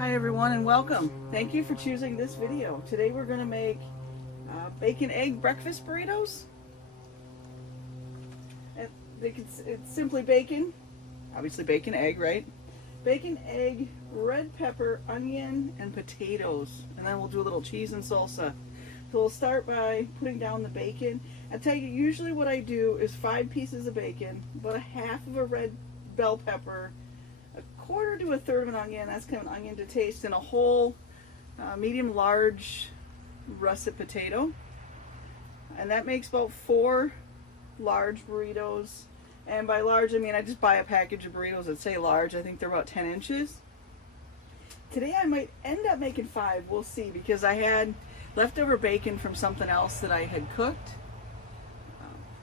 Hi everyone and welcome. Thank you for choosing this video. Today we're going to make bacon egg breakfast burritos. And it's simply bacon, obviously bacon egg, right? Bacon, egg, red pepper, onion, and potatoes. And then we'll do a little cheese and salsa. So we'll start by putting down the bacon. I tell you, usually what I do is 5 pieces of bacon, about a half of a red bell pepper, a quarter to a third of an onion, that's kind of an onion to taste, and a whole medium large russet potato. And that makes about 4 large burritos. And by large, I mean I just buy a package of burritos that say large. I think they're about 10 inches. Today I might end up making 5, we'll see, because I had leftover bacon from something else that I had cooked.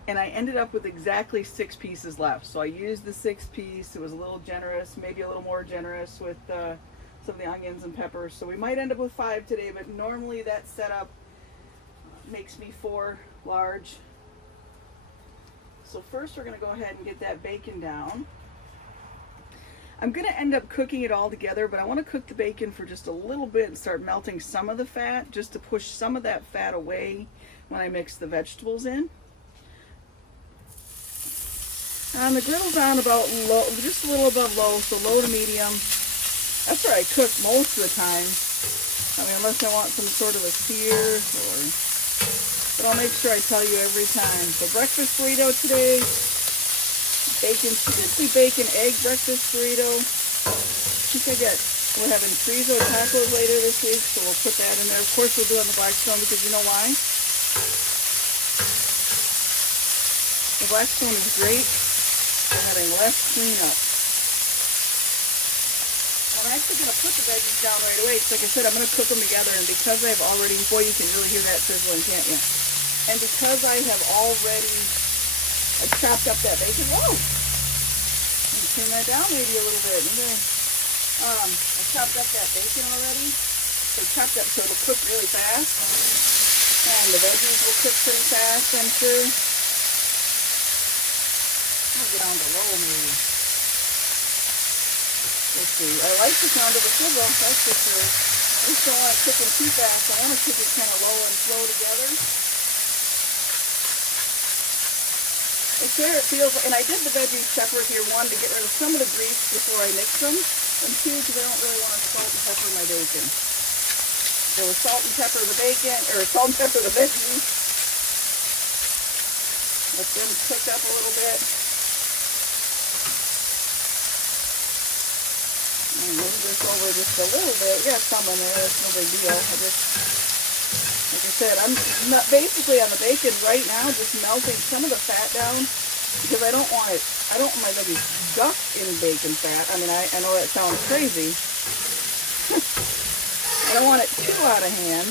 And I ended up with exactly 6 pieces left. So I used the 6th piece. It was a little generous, maybe a little more generous with some of the onions and peppers. So we might end up with 5 today, but normally that setup makes me 4 large. So first we're gonna go ahead and get that bacon down. I'm gonna end up cooking it all together, but I wanna cook the bacon for just a little bit and start melting some of the fat, just to push some of that fat away when I mix the vegetables in. The griddle's on about low, just a little above low, so low to medium. That's where I cook most of the time. I mean, unless I want some sort of a sear, but I'll make sure I tell you every time. So breakfast burrito today, bacon, typically bacon egg breakfast burrito. I think we're having chorizo tacos later this week, so we'll put that in there. Of course, we'll do it on the Blackstone because you know why? The Blackstone is great for having less cleanup. I'm actually going to put the veggies down right away because, like I said, I'm going to cook them together. And because I've already, boy, you can really hear that sizzling, can't you? And because I have already chopped up that bacon, whoa! Let me turn that down maybe a little bit. Okay. I chopped up that bacon already. So chopped up so it'll cook really fast. And the veggies will cook pretty fast, I'm sure. I'll get on to low maybe. Let's see. I like the sound of the sizzle, that's for sure. I just don't want it cooking too fast. I want to cook it kind of low and slow together. It's there it feels, and I did the veggies separate here, 1, to get rid of some of the grease before I mix them, and 2, because I don't really want to salt and pepper my bacon. There was salt and pepper the bacon, or salt and pepper the veggies. Let them cook up a little bit. And move this over just a little bit. We got some in there, it's no big deal. I just, like I said, I'm not basically on the bacon right now, just melting some of the fat down because I don't want my veggies ducked in bacon fat. I mean, I know that sounds crazy. I don't want it too out of hand.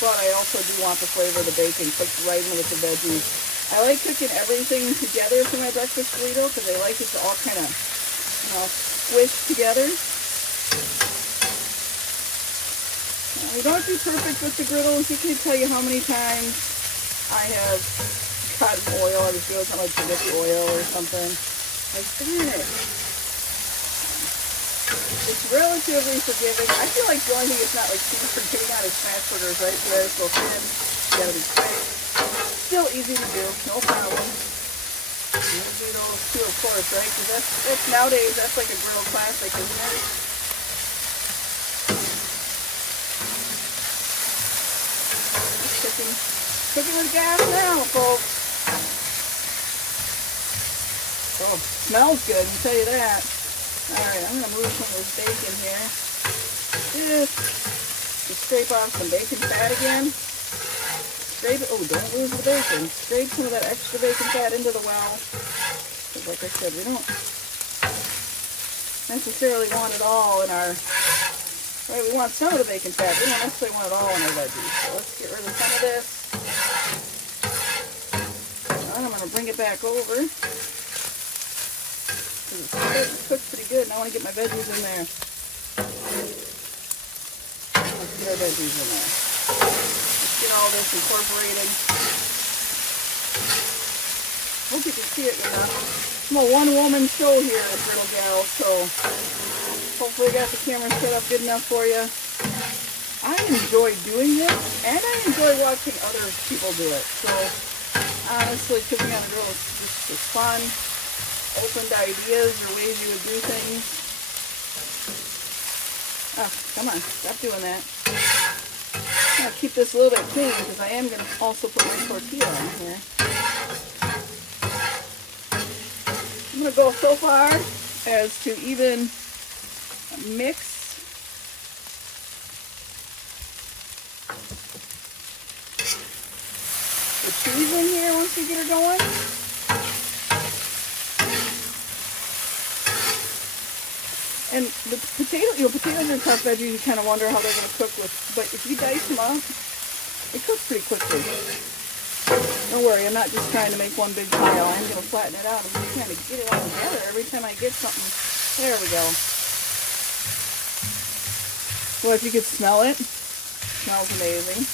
But I also do want the flavor of the bacon cooked right in with the veggies. I like cooking everything together for my breakfast burrito because I like it to all kind of, squish together. We don't have to be perfect with the griddle. I can't tell you how many times I have gotten oil. I was doing something like spaghetti oil or something. Like, darn it. It's relatively forgiving. I feel like the only thing it's not like super forgiving on is smash burgers, right? So they're so thin. You gotta be quick. Still easy to do, no problem. We'll do those too, of course, right? Because that's nowadays, that's like a griddle classic, isn't it? Cooking with gas now, folks. Oh, smells good, I can tell you that. Alright, I'm going to move some of this bacon here. Just scrape off some bacon fat again. Scrape it. Oh, don't lose the bacon. Scrape some of that extra bacon fat into the well. Because like I said, we don't necessarily want it all in our... Right, we want some of the bacon fat. We don't necessarily want it all in our veggies. So let's get rid of some of this. And I'm going to bring it back over. Because it's cooked pretty good, and I want to get my veggies in there. Let's get our veggies in there. Let's get all this incorporated. Hope you you can see it good enough. I'm a one-woman show here at Griddle Gal, so hopefully I got the camera set up good enough for you. I enjoy doing this, and I enjoy watching other people do it. So honestly, cooking on a grill is just fun. Open to ideas or ways you would do things. Oh, come on, stop doing that. I'm gonna keep this a little bit clean because I am gonna also put my tortilla in here. I'm going to go so far as to even mix the cheese in here once you get her going. And the potatoes are tough veggies. You kind of wonder how they're going to cook with, but if you dice them up, it cooks pretty quickly. Don't worry, I'm not just trying to make one big pile. I'm going to flatten it out. I'm just trying to get it all together every time I get something. There we go. Well, if you could smell it, smells amazing.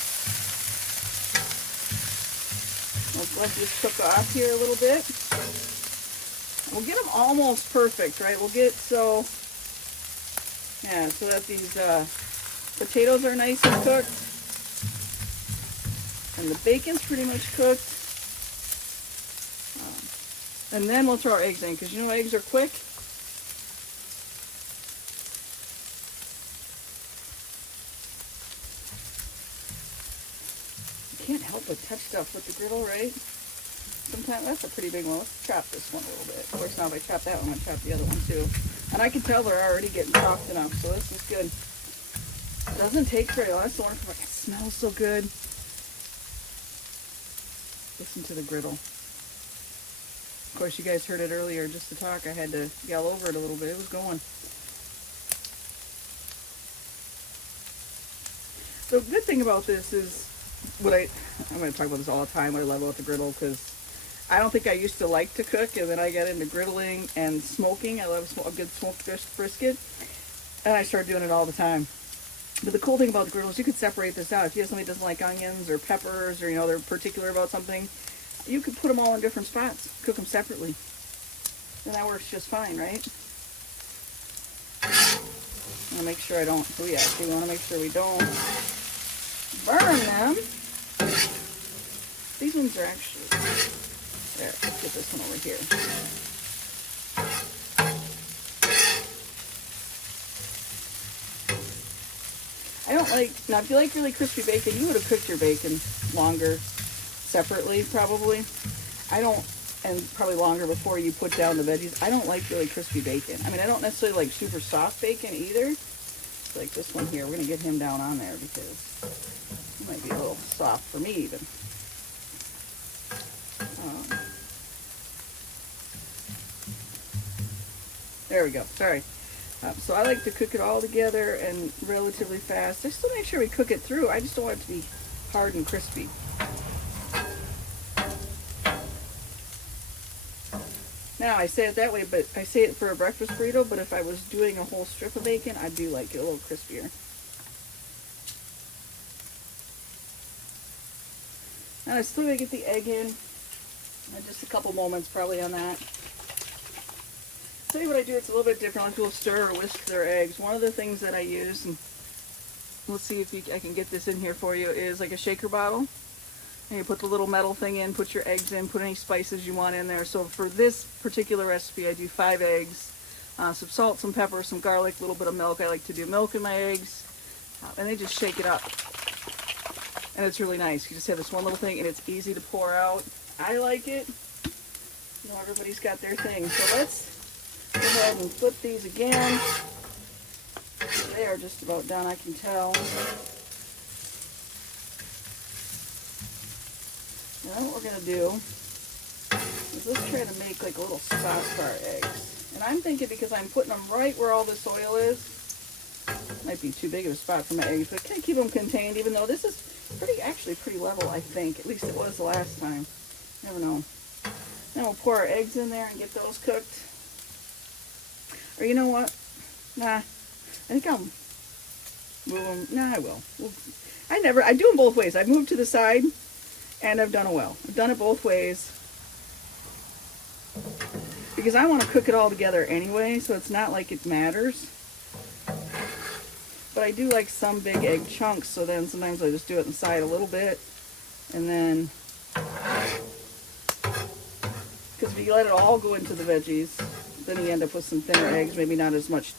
Let's let this cook off here a little bit. We'll get them almost perfect, right? We'll get so that these potatoes are nice and cooked. And the bacon's pretty much cooked. And then we'll throw our eggs in, because you know eggs are quick. You can't help but touch stuff with the griddle, right? Sometimes that's a pretty big one. Let's chop this one a little bit. Of course, now if I chop that one, I'm going to chop the other one too. And I can tell they're already getting soft enough, so this is good. It doesn't take very long. That's the one. It smells so good. Listen to the griddle. Of course, you guys heard it earlier just to talk. I had to yell over it a little bit. It was going. The good thing about this is I'm going to talk about this all the time, what I love about the griddle, because I don't think I used to like to cook, and then I got into griddling and smoking. I love a good smoked brisket, and I started doing it all the time. But the cool thing about the griddle is you could separate this out. If you have somebody who doesn't like onions or peppers, or they're particular about something, you could put them all in different spots, cook them separately, and that works just fine, right? I want to make sure I don't. So we actually want to make sure we don't burn them. These ones are actually there. Let's get this one over here. I don't like, now if you like really crispy bacon, you would have cooked your bacon longer separately probably. I don't, and probably longer before you put down the veggies. I don't like really crispy bacon. I mean, I don't necessarily like super soft bacon either. Like this one here, we're going to get him down on there because it might be a little soft for me even. There we go, sorry. So I like to cook it all together and relatively fast. Just to make sure we cook it through. I just don't want it to be hard and crispy. Now I say it that way, but I say it for a breakfast burrito, but if I was doing a whole strip of bacon, I do like it a little crispier. Now I still gotta get the egg in. Just a couple moments probably on that. Tell you what I do, it's a little bit different. Like people stir or whisk their eggs. One of the things that I use, and let's see if I can get this in here for you, is like a shaker bottle. And you put the little metal thing in, put your eggs in, put any spices you want in there. So for this particular recipe, I do 5 eggs, some salt, some pepper, some garlic, a little bit of milk. I like to do milk in my eggs, and they just shake it up. And it's really nice. You just have this one little thing, and it's easy to pour out. I like it. You know, everybody's got their thing. So let's go ahead and flip these again. They are just about done, I can tell. Now what we're going to do is let's try to make like a little spot for our eggs. And I'm thinking because I'm putting them right where all this oil is, might be too big of a spot for my eggs, but can I keep them contained even though this is actually pretty level, I think. At least it was the last time. Never know. Then we'll pour our eggs in there and get those cooked. Or you know what? Nah. I think I'll move them. Nah, I will. I do them both ways. I've moved to the side and I've done it well. I've done it both ways. because I want to cook it all together anyway, so it's not like it matters. But I do like some big egg chunks, so then sometimes I just do it inside a little bit, and then, because if you let it all go into the veggies, then you end up with some thinner eggs, maybe not as much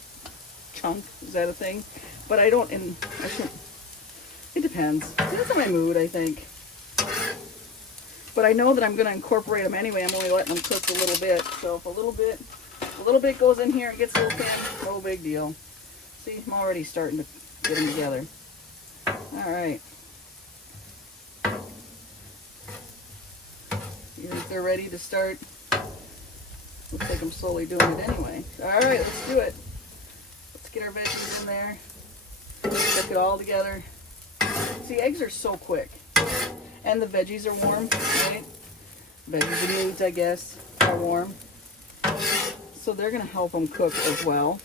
chunk. Is that a thing? But I don't, and I shouldn't, it depends. It depends on my mood, I think. But I know that I'm going to incorporate them anyway. I'm only letting them cook a little bit. So if a little bit goes in here and gets a little thin, no big deal. See, I'm already starting to get them together. All right. You think they're ready to start? Looks like I'm slowly doing it anyway. All right, let's do it. Let's get our veggies in there. Cook it all together. See, eggs are so quick. And the veggies are warm, right? Veggies and meat, I guess, are warm. So they're going to help them cook as well.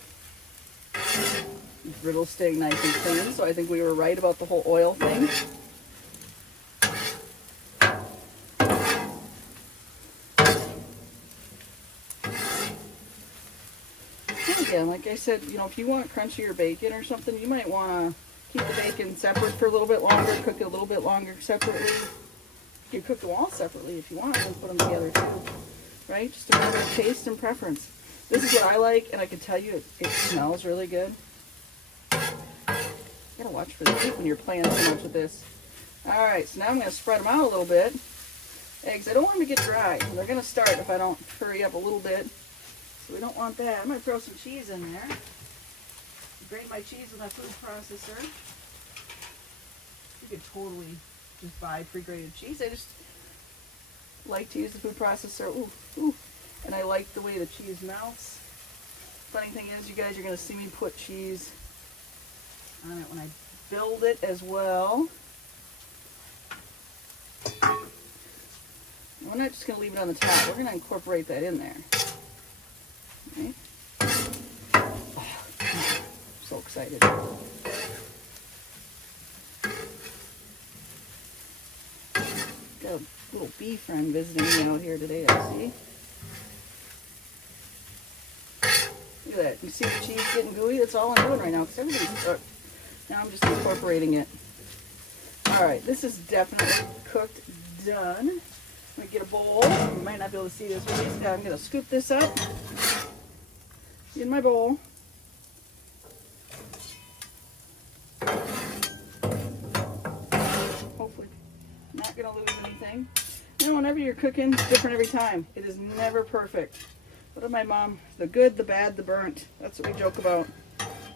Griddle's staying nice and clean, so I think we were right about the whole oil thing. And again, like I said, you know, if you want crunchier bacon or something, you might want to keep the bacon separate for a little bit longer, cook it a little bit longer separately. You cook them all separately if you want, and put them together too, right? Just a matter of taste and preference. This is what I like, and I can tell you it smells really good. You gotta watch for the heat when you're playing so much with this. All right, so now I'm gonna spread them out a little bit. Eggs, I don't want them to get dry. They're gonna start if I don't hurry up a little bit. So we don't want that. I'm gonna throw some cheese in there. Grate my cheese with my food processor. You could totally just buy pre-grated cheese. I just like to use the food processor. Ooh, ooh. And I like the way the cheese melts. Funny thing is, you guys are going to see me put cheese on it when I build it as well. We're not just going to leave it on the top. We're going to incorporate that in there. Okay. Oh, so excited. Got a little bee friend visiting me out here today, I see. Look at that. You see the cheese getting gooey? That's all I'm doing right now, because everybody's now I'm just incorporating it. Alright, this is definitely cooked done. I'm going to get a bowl. You might not be able to see this. I'm going to scoop this up in my bowl. Hopefully not going to lose anything. You know, whenever you're cooking, it's different every time. It is never perfect. What did my mom? The good, the bad, the burnt. That's what we joke about.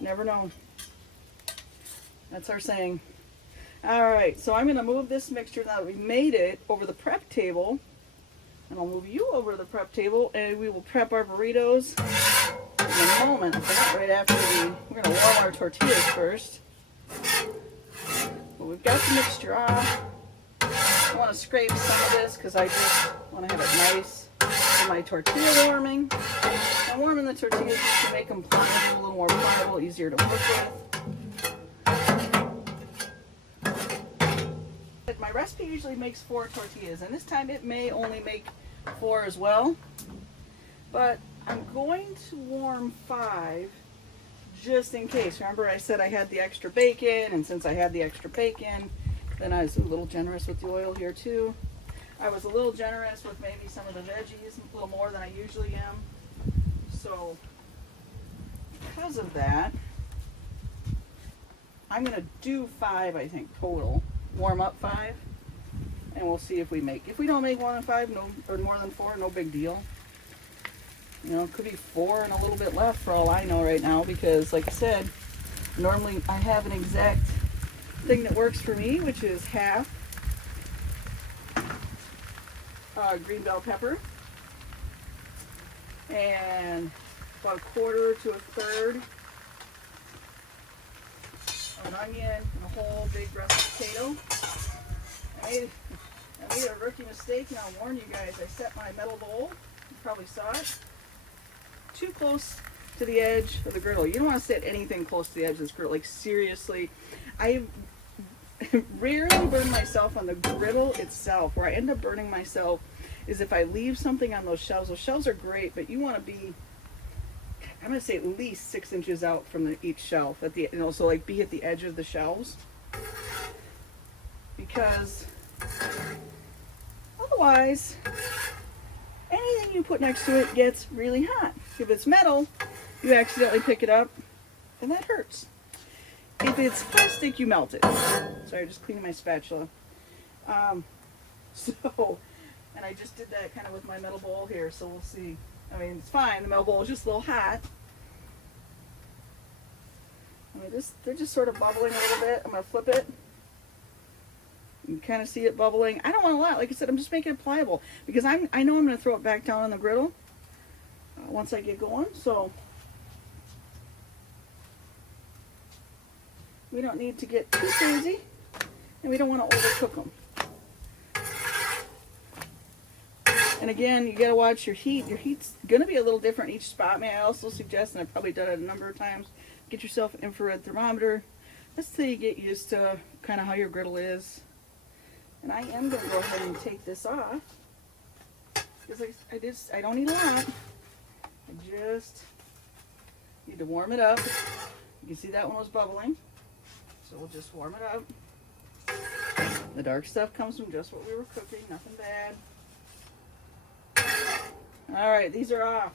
Never know. That's our saying. Alright, so I'm going to move this mixture now that we made it over the prep table. And I'll move you over to the prep table, and we will prep our burritos in a moment. Right after we're going to warm our tortillas first. But we've got the mixture off. I want to scrape some of this because I just want to have it nice for my tortilla warming. I'm warming the tortillas just to make them a little more pliable, easier to work with. My recipe usually makes 4 tortillas, and this time it may only make 4 as well. But I'm going to warm 5 just in case. Remember I said I had the extra bacon, and since I had the extra bacon, then I was a little generous with the oil here too. I was a little generous with maybe some of the veggies, a little more than I usually am. So because of that, I'm going to do 5, I think, total. Warm up 5, and we'll see if we make. If we don't make more than 5, no, or more than 4, no big deal. You know, it could be 4 and a little bit left for all I know right now, because like I said, normally I have an exact thing that works for me, which is half green bell pepper and about a quarter to a third an onion and a whole big russet potato. I made a rookie mistake, and I'll warn you guys. I set my metal bowl, you probably saw it, too close to the edge of the griddle. You don't want to set anything close to the edge of this griddle. Like, seriously, I rarely burn myself on the griddle itself. Where I end up burning myself is if I leave something on those shelves are great, but you want to be, I'm going to say at least 6 inches out from each shelf at the, so like be at the edge of the shelves, because otherwise anything you put next to it gets really hot. If it's metal, you accidentally pick it up and that hurts. If it's plastic, you melt it. Sorry, just cleaning my spatula. And I just did that kind of with my metal bowl here, so we'll see. I mean, it's fine. The metal bowl is just a little hot. They're just sort of bubbling a little bit. I'm going to flip it. You can kind of see it bubbling. I don't want a lot. Like I said, I'm just making it pliable because I know I'm going to throw it back down on the griddle once I get going. So we don't need to get too crazy, and we don't want to overcook them. And again, you got to watch your heat. Your heat's going to be a little different each spot. May I also suggest, and I've probably done it a number of times, get yourself an infrared thermometer. That's till you get used to kind of how your griddle is. And I am going to go ahead and take this off because I don't need a lot. I just need to warm it up. You can see that one was bubbling. So we'll just warm it up. The dark stuff comes from just what we were cooking, nothing bad. All right, these are off.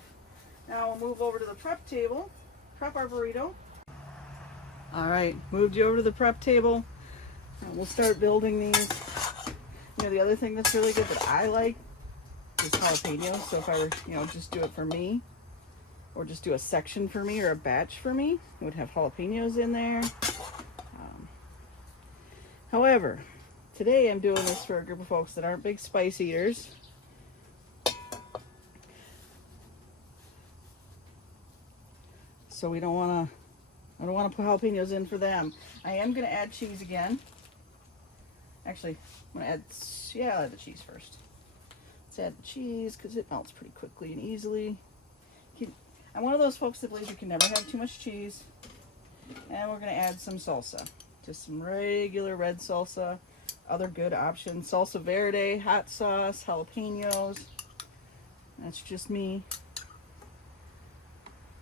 Now we'll move over to the prep table, prep our burrito. All right, moved you over to the prep table. And we'll start building these. You know, the other thing that's really good that I like is jalapenos. So if I were, just do it for me, or just do a section for me or a batch for me, it would have jalapenos in there. However, today I'm doing this for a group of folks that aren't big spice eaters. So I don't want to put jalapenos in for them. I am going to add cheese again. Actually, I'm going to I'll add the cheese first. Let's add the cheese because it melts pretty quickly and easily. I'm one of those folks that believes you can never have too much cheese. And we're going to add some salsa. Just some regular red salsa. Other good options. Salsa verde, hot sauce, jalapenos. That's just me.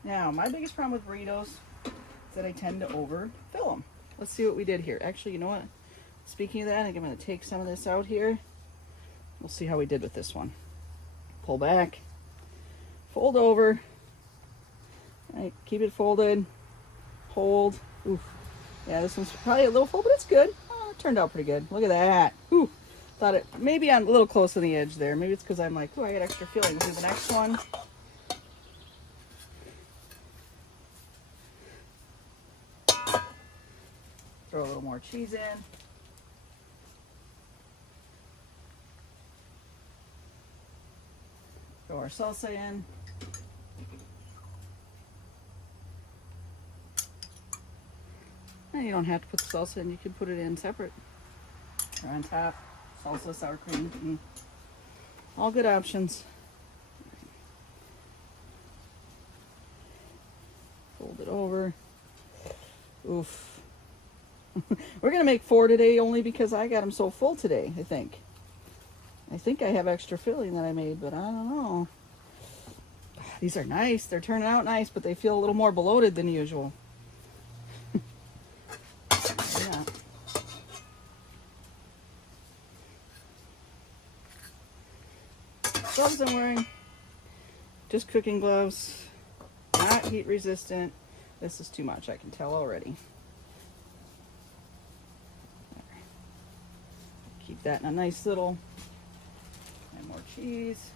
Now, my biggest problem with burritos is that I tend to overfill them. Let's see what we did here. Actually, you know what? Speaking of that, I think I'm going to take some of this out here. We'll see how we did with this one. Pull back. Fold over. All right, keep it folded. Hold. Oof. Yeah, this one's probably a little full, but it's good. Oh, it turned out pretty good. Look at that. Ooh. Thought it, maybe I'm a little close on the edge there. Maybe it's because I'm like, oh, I got extra filling. We'll do the next one. Throw a little more cheese in. Throw our salsa in. And you don't have to put the salsa in, you can put it in separate. Or on top. Salsa, sour cream. All good options. Fold it over. Oof. We're going to make 4 today only because I got them so full today, I think. I think I have extra filling that I made, but I don't know. These are nice. They're turning out nice, but they feel a little more bloated than usual. Yeah. Gloves I'm wearing. Just cooking gloves. Not heat resistant. This is too much, I can tell already. Keep that in a nice little, and more cheese.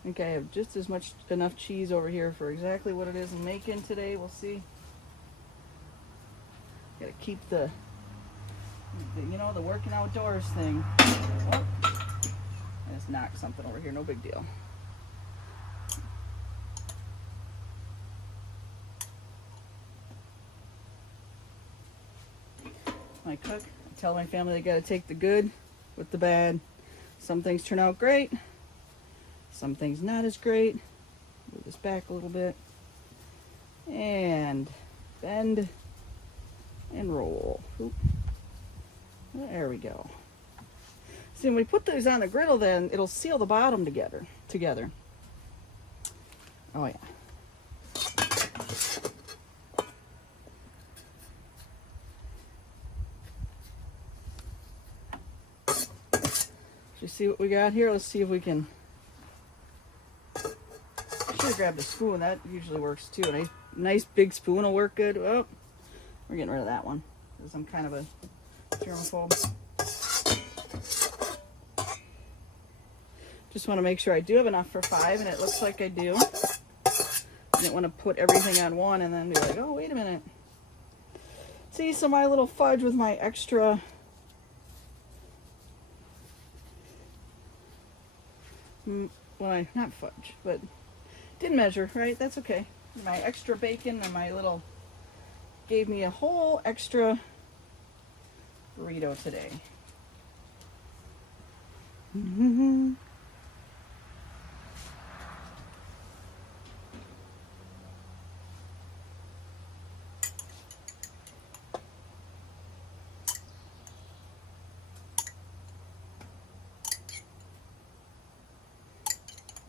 I think I have just as much enough cheese over here for exactly what it is I'm making today. We'll see. Gotta keep the working outdoors thing. Oh, I just knocked something over here, no big deal. I cook, I tell my family they got to take the good with the bad. Some things turn out great, some things not as great. Move this back a little bit. And bend and roll. Oop. There we go. See, when we put these on the griddle, then it'll seal the bottom together. Oh yeah. You see what we got here? Let's see if we can. I should have grabbed a spoon. That usually works too. A nice big spoon will work good. Oh, we're getting rid of that one because I'm kind of a germaphobe. Just want to make sure I do have enough for 5, and it looks like I do. I didn't want to put everything on one and then be like, oh, wait a minute. See, so my little fudge with my extra not fudge, but didn't measure, right? That's okay. My extra bacon and my little gave me a whole extra burrito today.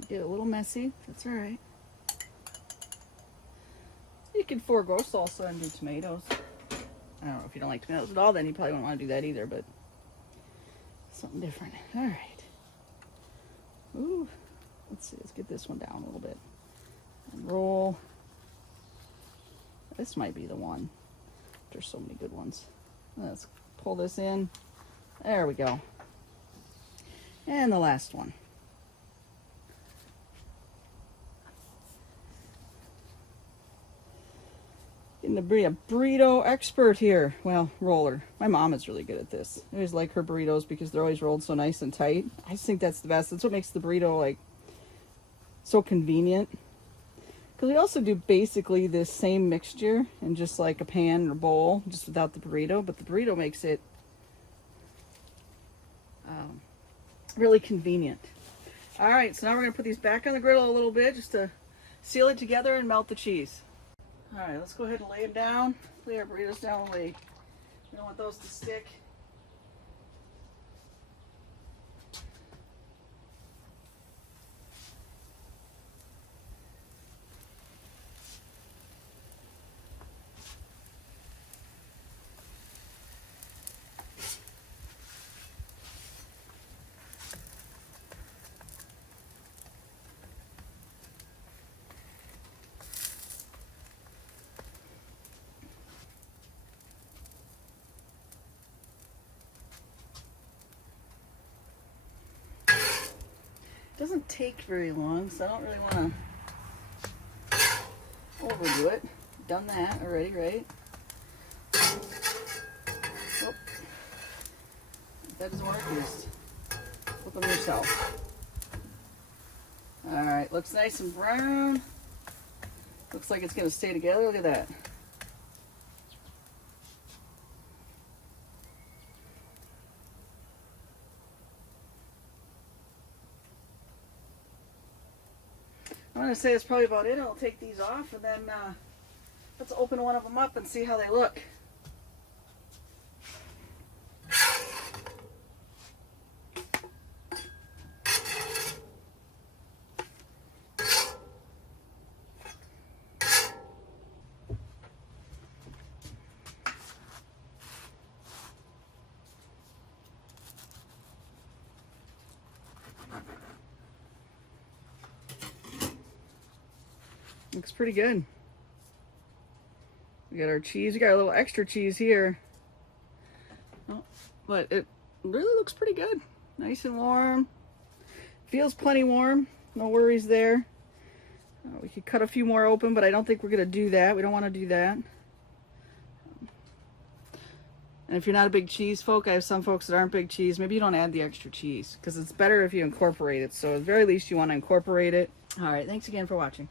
Get a little messy. That's all right. You can forego salsa and do tomatoes. I don't know if you don't like tomatoes at all, then you probably won't want to do that either, but something different. All right. Ooh. Let's see. Let's get this one down a little bit. And roll. This might be the one. There's so many good ones. Let's pull this in. There we go. And the last one. In the burrito expert here. Well, roller. My mom is really good at this. I always like her burritos because they're always rolled so nice and tight. I just think that's the best. That's what makes the burrito like so convenient. Because we also do basically this same mixture in just like a pan or bowl, just without the burrito. But the burrito makes it really convenient. All right, so now we're going to put these back on the griddle a little bit just to seal it together and melt the cheese. All right, let's go ahead and lay them down. Lay our burritos down. We don't want those to stick. Doesn't take very long, so I don't really want to overdo it. Done that already, right? Oh. If that doesn't work, just flip them yourself. Alright, looks nice and brown. Looks like it's going to stay together. Look at that. I'm going to say that's probably about it. I'll take these off and then let's open one of them up and see how they look. Looks pretty good. We got our cheese. We got a little extra cheese here. Oh, but it really looks pretty good. Nice and warm. Feels plenty warm. No worries there. We could cut a few more open, but I don't think we're going to do that. We don't want to do that. And if you're not a big cheese folk, I have some folks that aren't big cheese. Maybe you don't add the extra cheese because it's better if you incorporate it. So at the very least, you want to incorporate it. All right. Thanks again for watching.